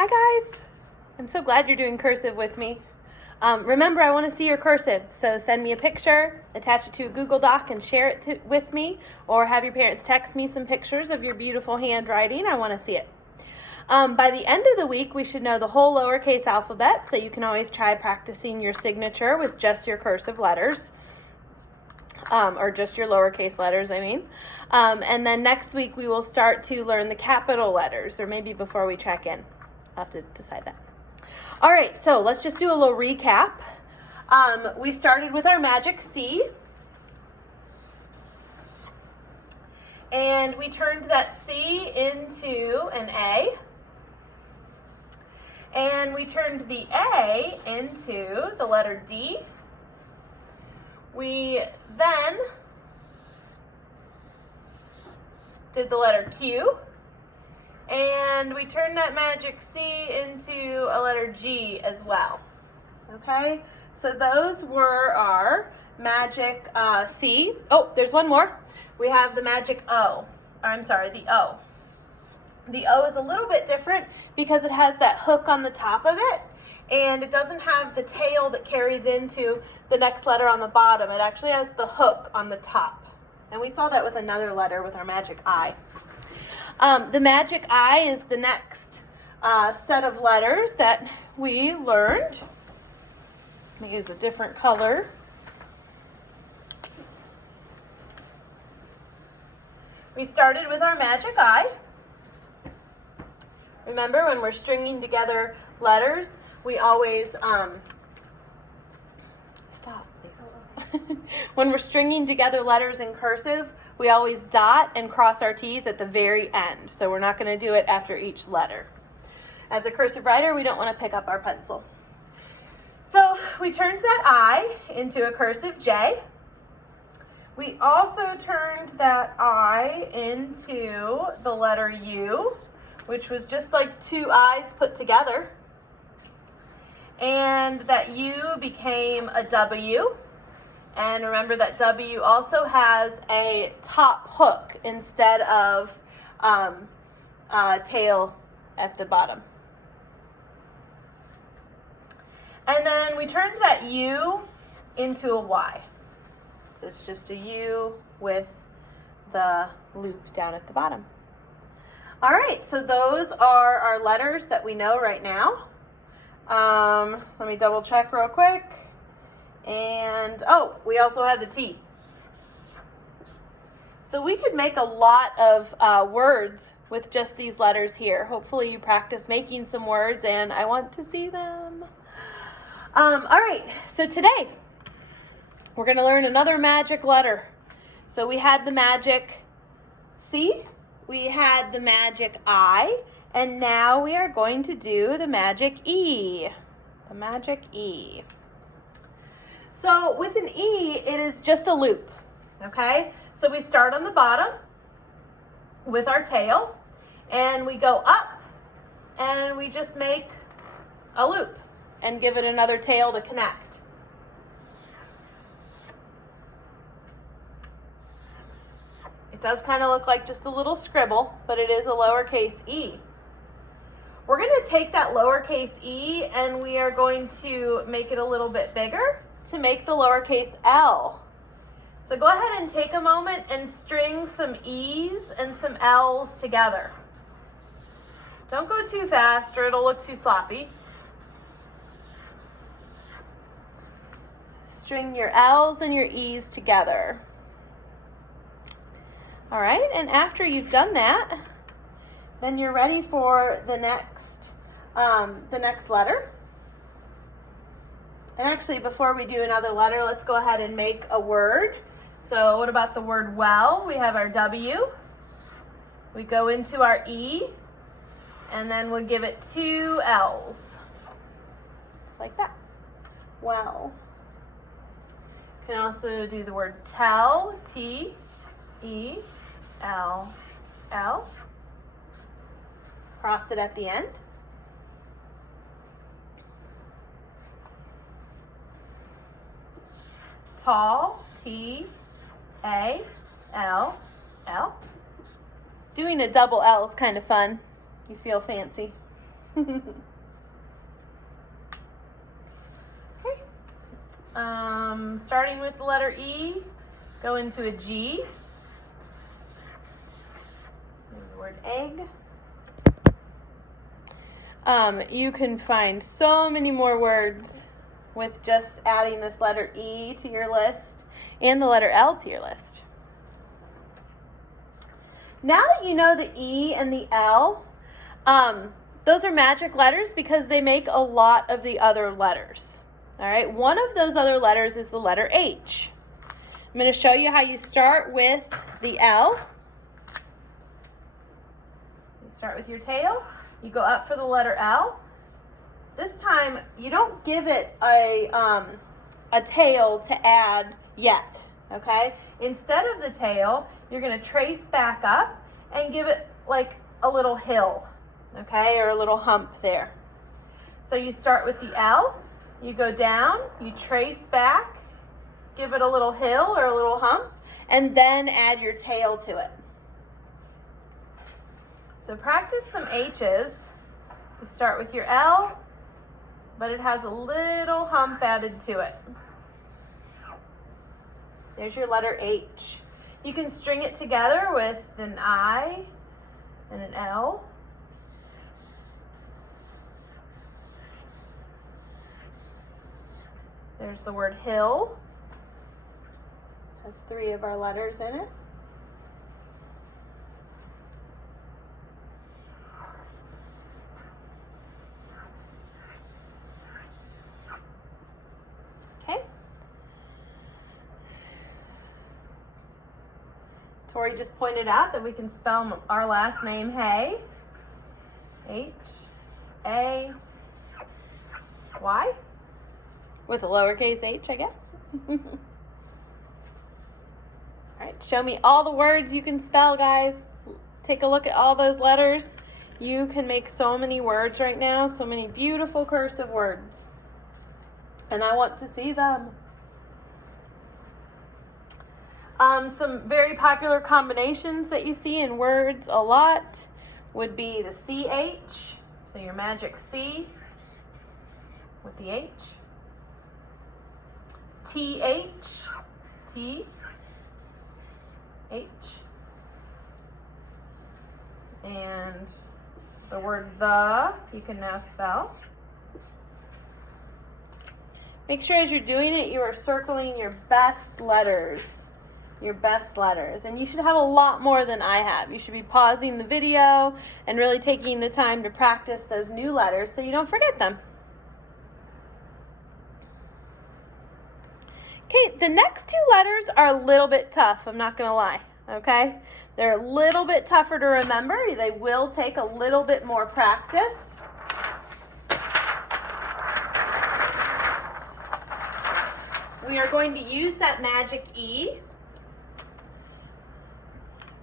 Hi guys! I'm so glad you're doing cursive with me. Remember, I want to see your cursive, so send me a picture, attach it to a Google Doc and share it with me, or have your parents text me some pictures of your beautiful handwriting. I want to see it. By the end of the week, we should know the whole lowercase alphabet, so you can always try practicing your signature with just your cursive letters. Or just your lowercase letters, I mean. And then next week we will start to learn the capital letters, or maybe before we check in. I'll have to decide that. All right, so let's just do a little recap. We started with our magic C. And we turned that C into an A. And we turned the A into the letter D. We then did the letter Q, and we turned that magic C into a letter G as well. Okay, so those were our magic C. Oh, there's one more. We have the magic O, or I'm sorry, the O. The O is a little bit different because it has that hook on the top of it. And it doesn't have the tail that carries into the next letter on the bottom. It actually has the hook on the top. And we saw that with another letter with our magic I. The magic I is the next set of letters that we learned. Let me use a different color. We started with our magic I. Remember, when we're stringing together letters, we always, stop please. When we're stringing together letters in cursive, we always dot and cross our T's at the very end. So we're not going to do it after each letter. As a cursive writer, we don't want to pick up our pencil. So we turned that I into a cursive J. We also turned that I into the letter U, which was just like two I's put together. And that U became a W. And remember that W also has a top hook instead of tail at the bottom. And then we turned that U into a Y. So it's just a U with the loop down at the bottom. All right, so those are our letters that we know right now. Let me double check real quick. And, oh, we also had the T. So we could make a lot of words with just these letters here. Hopefully you practice making some words and I want to see them. All right, so today we're going to learn another magic letter. So we had the magic C, we had the magic I, and now we are going to do the magic E. The magic E. So with an E, it is just a loop, okay? So we start on the bottom with our tail, and we go up, and we just make a loop and give it another tail to connect. It does kind of look like just a little scribble, but it is a lowercase e. We're going to take that lowercase e and we are going to make it a little bit bigger to make the lowercase L. So go ahead and take a moment and string some E's and some L's together. Don't go too fast or it'll look too sloppy. String your L's and your E's together. All right, and after you've done that, then you're ready for the next letter. And actually, before we do another letter, let's go ahead and make a word. So what about the word well? We have our W. We go into our E, and then we'll give it two L's. Just like that. Well. You can also do the word tell, T-E-L-L. Cross it at the end. Tall, T-A-L-L. Doing a double L is kind of fun. You feel fancy. Okay. Starting with the letter E, go into a G. There's the word egg. You can find so many more words with just adding this letter E to your list and the letter L to your list. Now that you know the E and the L, those are magic letters because they make a lot of the other letters. All right, one of those other letters is the letter H. I'm going to show you how you start with the L. You start with your tail. You go up for the letter L. This time, you don't give it a tail to add yet, okay? Instead of the tail, you're going to trace back up and give it like a little hill, okay, or a little hump there. So you start with the L, you go down, you trace back, give it a little hill or a little hump, and then add your tail to it. So practice some H's. You start with your L, but it has a little hump added to it. There's your letter H. You can string it together with an I and an L. There's the word hill. Has 3 of our letters in it. Okay. Tori just pointed out that we can spell our last name Hay. H-A-Y. With a lowercase h, I guess. All right, show me all the words you can spell, guys. Take a look at all those letters. You can make so many words right now, so many beautiful cursive words. And I want to see them. Some very popular combinations that you see in words a lot would be the CH, so your magic C with the H. TH, T, H, and the word the, you can now spell. Make sure as you're doing it, you are circling your best letters. And you should have a lot more than I have. You should be pausing the video and really taking the time to practice those new letters so you don't forget them. Okay, the next 2 letters are a little bit tough, I'm not going to lie, okay? They're a little bit tougher to remember. They will take a little bit more practice. We are going to use that magic E.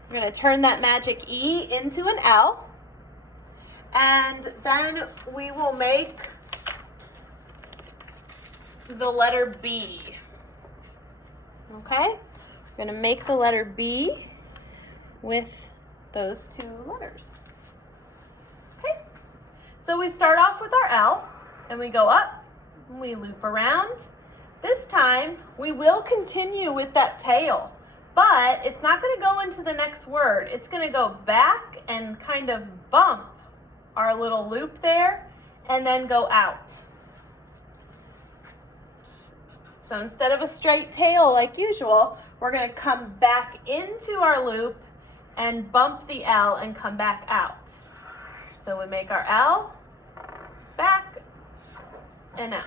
We're going to turn that magic E into an L. And then we will make the letter B. Okay? We're going to make the letter B with those 2 letters. Okay? So we start off with our L, and we go up, and we loop around. This time, we will continue with that tail, but it's not going to go into the next word. It's going to go back and kind of bump our little loop there, and then go out. So instead of a straight tail like usual, we're going to come back into our loop and bump the L and come back out. So we make our L, back, and out.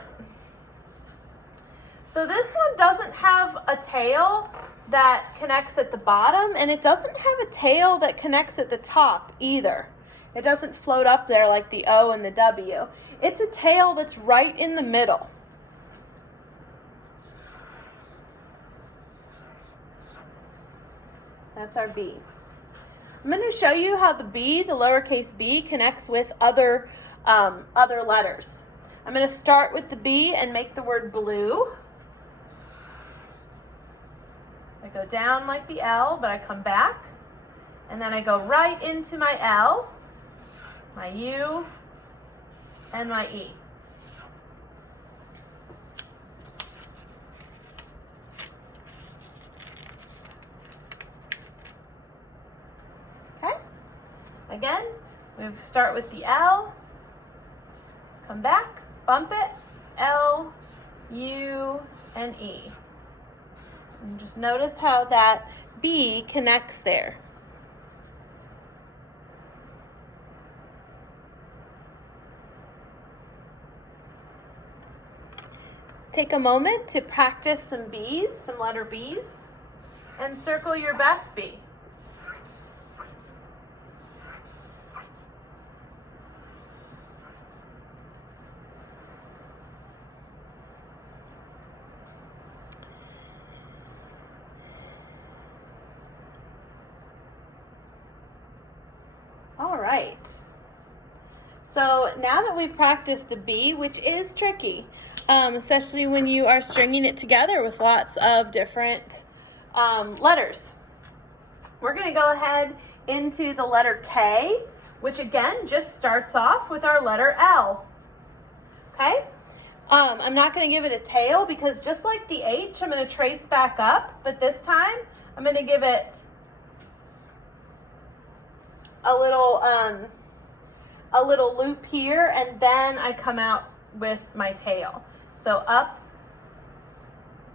So this one doesn't have a tail that connects at the bottom, and it doesn't have a tail that connects at the top either. It doesn't float up there like the O and the W. It's a tail that's right in the middle. That's our B. I'm going to show you how the B, the lowercase b, connects with other letters. I'm going to start with the B and make the word blue. So I go down like the L, but I come back. And then I go right into my L, my U, and my E. Okay? Again, we start with the L, come back, bump it, L, U, and E. And just notice how that B connects there. Take a moment to practice some B's, some letter B's, and circle your best B. All right. So now that we've practiced the B, which is tricky, especially when you are stringing it together with lots of different letters, we're going to go ahead into the letter K, which again just starts off with our letter L. Okay? I'm not going to give it a tail because just like the H, I'm going to trace back up, but this time I'm going to give it a little loop here, and then I come out with my tail. So up,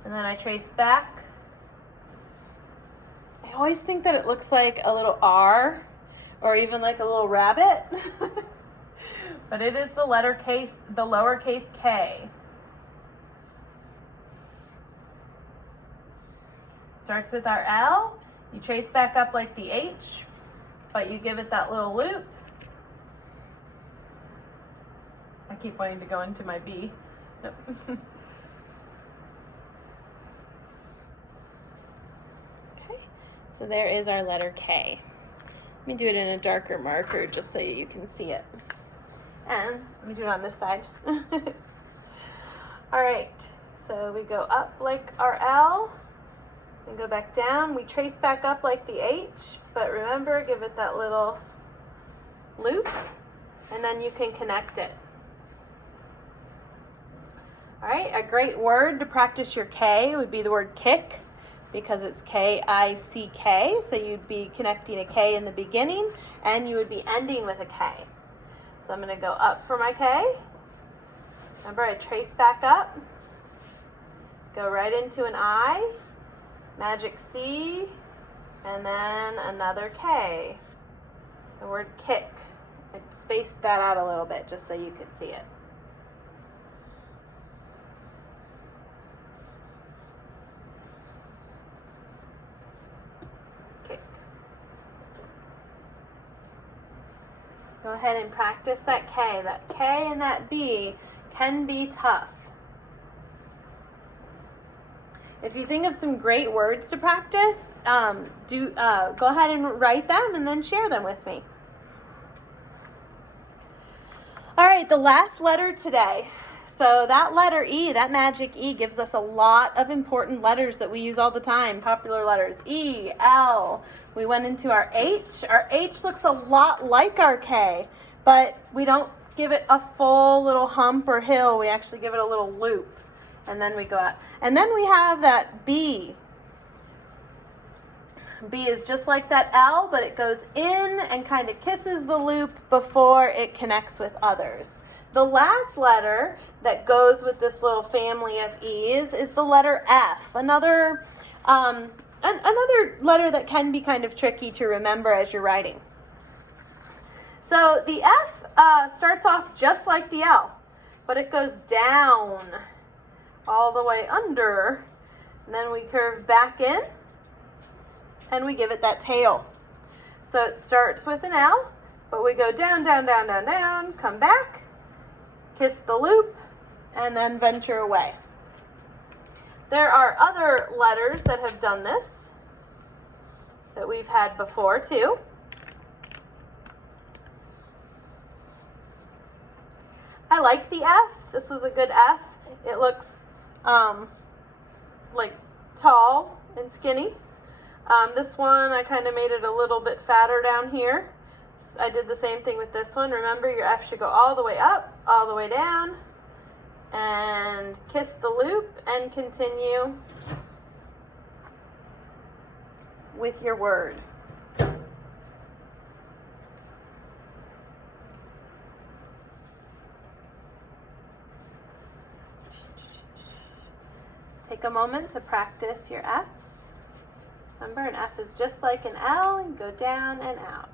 and then I trace back. I always think that it looks like a little R, or even like a little rabbit, but it is the lowercase k. Starts with our L, you trace back up like the H, but you give it that little loop. I keep wanting to go into my B. Nope. Okay, so there is our letter K. Let me do it in a darker marker just so you can see it. And let me do it on this side. All right, so we go up like our L, and go back down. We trace back up like the H, but remember, give it that little loop, and then you can connect it. All right, a great word to practice your K would be the word kick, because it's K-I-C-K, so you'd be connecting a K in the beginning, and you would be ending with a K. So I'm going to go up for my K. Remember, I trace back up, go right into an I, magic C, and then another K. The word kick. I spaced that out a little bit just so you could see it. Kick. Go ahead and practice that K. That K and that B can be tough. If you think of some great words to practice, go ahead and write them and then share them with me. All right, the last letter today. So that letter E, that magic E, gives us a lot of important letters that we use all the time, popular letters. E, L. We went into our H. Our H looks a lot like our K, but we don't give it a full little hump or hill. We actually give it a little loop. And then we go out. And then we have that B. B is just like that L, but it goes in and kind of kisses the loop before it connects with others. The last letter that goes with this little family of E's is the letter F. Another letter that can be kind of tricky to remember as you're writing. So the F starts off just like the L, but it goes down all the way under, and then we curve back in, and we give it that tail. So it starts with an L, but we go down, down, down, down, down, come back, kiss the loop, and then venture away. There are other letters that have done this that we've had before too. I like the F. This was a good F. It looks like tall and skinny. This one, I kind of made it a little bit fatter down here. I did the same thing with this one. Remember, your F should go all the way up, all the way down, and kiss the loop and continue with your word. Take a moment to practice your F's. Remember, an F is just like an L, and go down and out.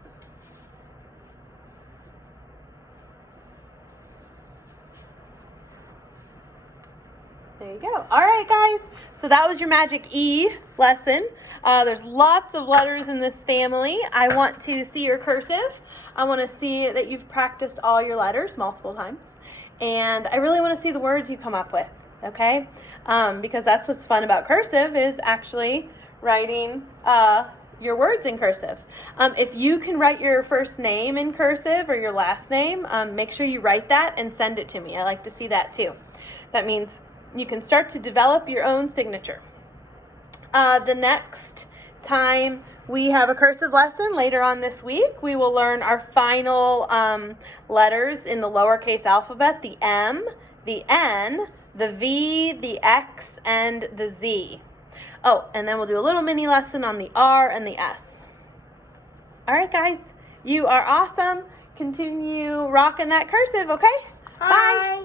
There you go. All right, guys. So that was your Magic E lesson. There's lots of letters in this family. I want to see your cursive. I want to see that you've practiced all your letters multiple times. And I really want to see the words you come up with, okay? Because that's what's fun about cursive, is actually writing your words in cursive. If you can write your first name in cursive or your last name, make sure you write that and send it to me. I like to see that too. That means you can start to develop your own signature. The next time we have a cursive lesson later on this week, we will learn our final letters in the lowercase alphabet, the M, the N, the V, the X, and the Z. Oh, and then we'll do a little mini lesson on the R and the S. All right, guys, you are awesome. Continue rocking that cursive, okay? Bye. Bye.